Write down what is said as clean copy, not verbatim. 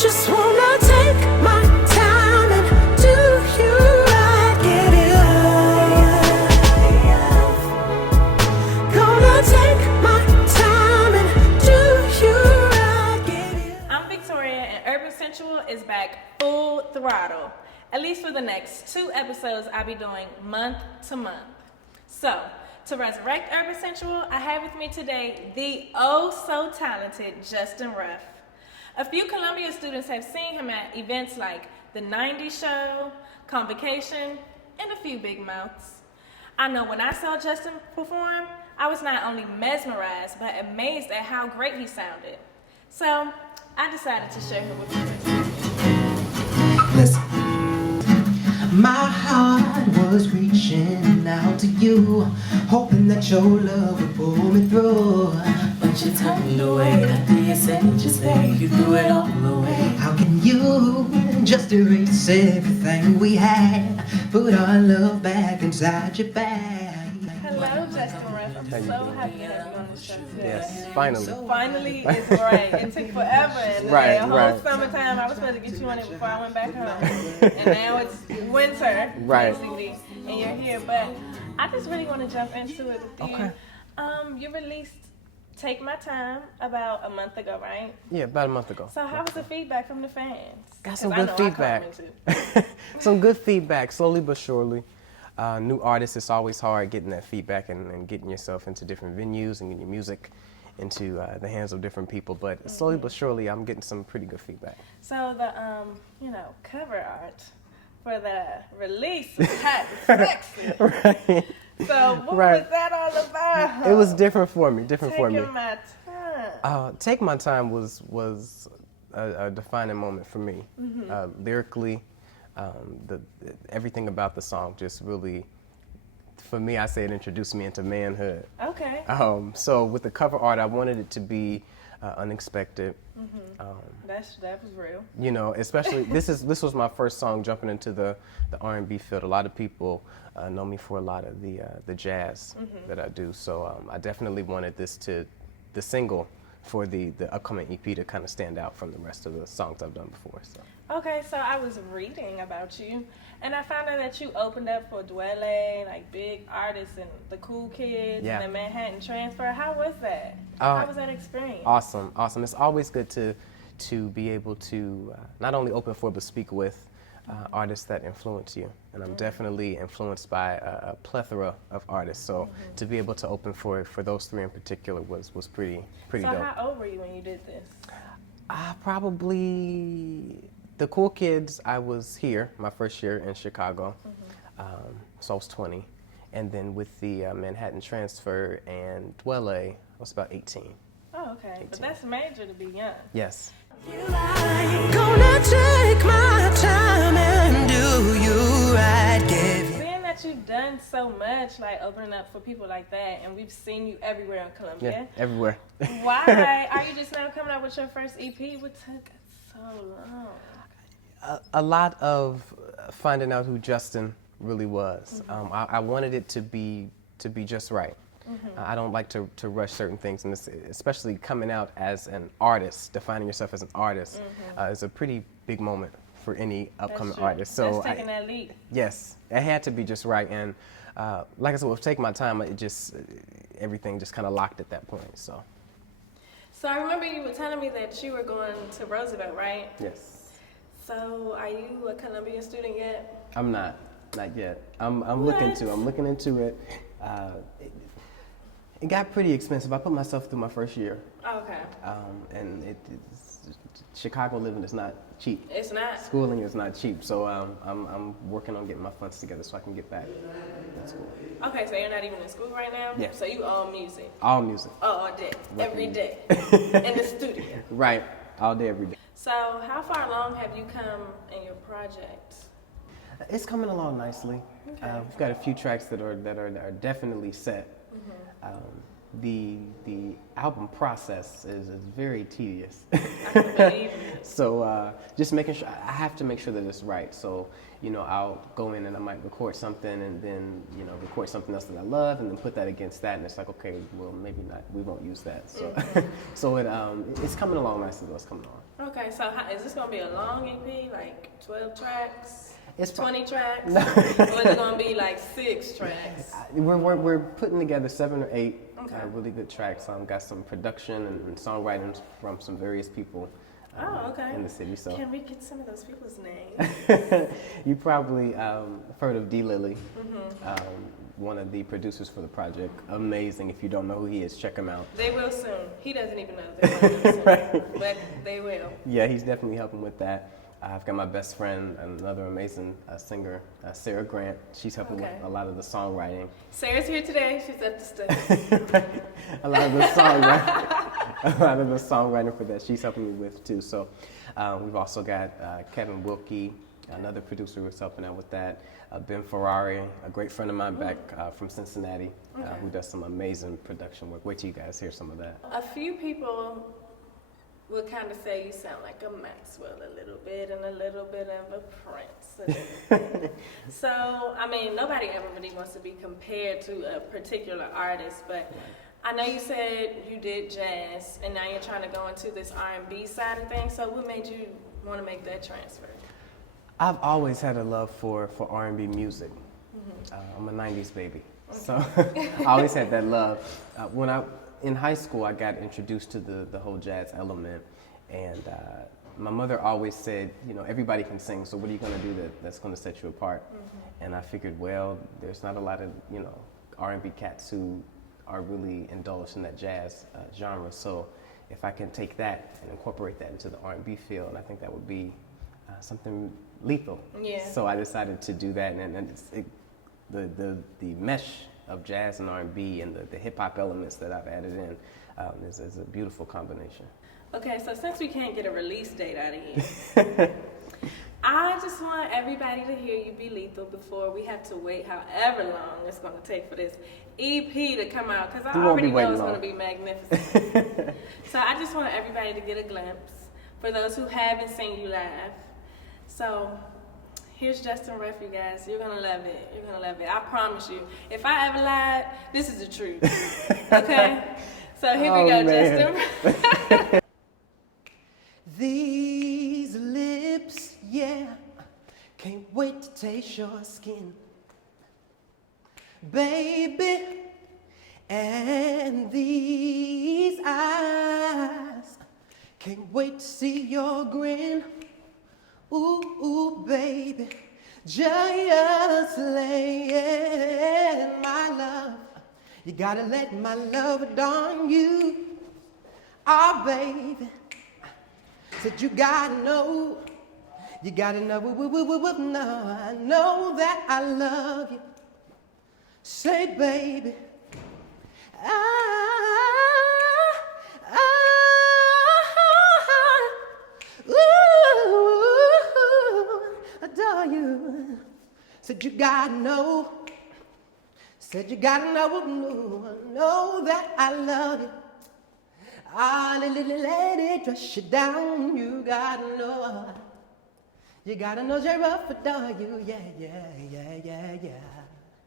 Just wanna take my time and do you right, give it love. Gonna take my time and do you right, give it love. I'm Victoria, and Urban Sensual is back full throttle. At least for the next 2 episodes I'll be doing month to month. So, to resurrect Urban Sensual, I have with me today the oh so talented Justin Ruff. A few Columbia students have seen him at events like the 90s show, Convocation, and a few big mouths. I know when I saw Justin perform, I was not only mesmerized, but amazed at how great he sounded. So, I decided to share him with you. Listen. My heart was reaching out to you, hoping that your love would pull me through. But you turned away after you said just stay. You threw it all away. How can you just erase everything we had? Put our love back inside your bag. Hello, Justin Ruff. I'm so happy to have you on the show today. Yes, finally. Finally is right. It took forever. And Right, the whole right. summertime, I was supposed to get you on it before I went back home. And now it's winter, Right. basically, and you're here. But I just really want to jump into it with you. Okay. You released Take My Time about a month ago, right? Yeah, about a month ago. So how was the feedback from the fans? Got some 'Cause I good know I feedback. commented. Some good feedback, slowly but surely. New artists, it's always hard getting that feedback and getting yourself into different venues and getting your music into the hands of different people. But slowly but surely, I'm getting some pretty good feedback. So the cover art for the release was hot and sexy. Right. So what Right. was that all about? It was different for me, different for me. Taking my time. Take My Time was a defining moment for me. Lyrically, everything about the song just really, for me, I say it introduced me into manhood. Okay. So with the cover art, I wanted it to be unexpected. That was real. You know, especially this was my first song jumping into the R&B field. A lot of people know me for a lot of the jazz that I do. So I definitely wanted the single for the upcoming EP to kind of stand out from the rest of the songs I've done before. So. Okay, so I was reading about you, and I found out that you opened up for Dwele, like big artists and the Cool Kids Yeah. and the Manhattan Transfer. How was that? How was that experience? Awesome. It's always good to be able to not only open for but speak with artists that influence you. And I'm definitely influenced by a plethora of artists. So to be able to open for those 3 in particular was pretty So dope. how old were you when you did this? Probably the Cool Kids, I was here my first year in Chicago. So I was 20. And then with the Manhattan Transfer and Dwele, I was about 18. Oh, okay. But that's major to be young. Yes. Gonna take my time and do you right, give it. Being that you've done so much, like opening up for people like that, and we've seen you everywhere in Columbia. Yeah, everywhere. Why are you just now coming out with your first EP? What took so long? A lot of finding out who Justin really was. I wanted it to be just right. I don't like to rush certain things, and especially coming out as an artist, defining yourself as an artist, is a pretty big moment for any upcoming true. artist. So That's taking that leap. yes, it had to be just right, and like I said, with Take My Time, everything just kind of locked at that point. So So I remember you were telling me that you were going to Roosevelt, right? yes, So are you a Columbia student yet? I'm not yet. I'm What? looking into it. It got pretty expensive. I put myself through my first year. Oh, okay. And Chicago living is not cheap. It's not. Schooling is not cheap, so I'm working on getting my funds together so I can get back to school. Okay, so you're not even in school right now? Yeah. So you all music? All music. Oh, all day, every day, in the studio. Right, all day, every day. So how far along have you come in your project? It's coming along nicely. Okay. We've got a few tracks that are definitely set. The album process is very tedious. I can believe it. So just making sure, I have to make sure that it's right. So, you know, I'll go in and I might record something and then, you know, record something else that I love and then put that against that. And it's like, okay, well, maybe not, we won't use that. So, so it's coming along nicely though, it's coming along. Okay, so is this gonna be a long EP, like 12 tracks? It's 20 tracks? No. Or is it gonna be like 6 tracks? We're putting together 7 or 8 Okay. really good tracks. Got some production and songwriting from some various people Okay. in the city. So Can we get some of those people's names? you probably heard of D. Lilly, Mm-hmm. one of the producers for the project. Amazing. If you don't know who he is, check him out. They will soon. He doesn't even know that they're going to soon, but they will. Yeah, he's definitely helping with that. I've got my best friend, another amazing singer, Sarah Grant. She's helping Okay. with a lot of the songwriting. Sarah's here today. She's up to stuff. a lot of the songwriting for that she's helping me with too. So we've also got Kevin Wilkie, another producer who's helping out with that. Ben Ferrari, a great friend of mine back from Cincinnati, who does some amazing production work. Wait till you guys hear some of that. A few people would kind of say you sound like a Maxwell a little bit and a little bit of a Prince. So, I mean, nobody ever really wants to be compared to a particular artist, but I know you said you did jazz and now you're trying to go into this R&B side of things. So what made you want to make that transfer? I've always had a love for R&B music. I'm a 90s baby, so I always had that love. In high school, I got introduced to the whole jazz element, and my mother always said, you know, everybody can sing, so what are you going to do that's going to set you apart? And I figured, well, there's not a lot of, you know, R&B cats who are really indulged in that jazz genre, so if I can take that and incorporate that into the R&B field, I think that would be something lethal. Yeah. So I decided to do that, and the mesh of jazz and R&B and the hip hop elements that I've added in is a beautiful combination. Okay, so since we can't get a release date out of you, I just want everybody to hear you be lethal before we have to wait however long it's going to take for this EP to come out, because I already know it's going to be magnificent. So I just want everybody to get a glimpse for those who haven't seen you live. So here's Justin Ruff, you guys. You're going to love it. You're going to love it. I promise you. If I ever lied, this is the truth. Okay? So here we go, man. Justin. These lips, yeah, can't wait to taste your skin, baby. And these eyes, can't wait to see your grin. Ooh, ooh, baby, just laying my love. You gotta let my love adorn you. Oh, baby, said you gotta know, no, I know that I love you. Say, baby, adore you. Said you gotta know. Said you gotta know that I love you. Ah, little lady, dress you down. You gotta know. You gotta know you're rough, adore you. Yeah, yeah, yeah, yeah, yeah.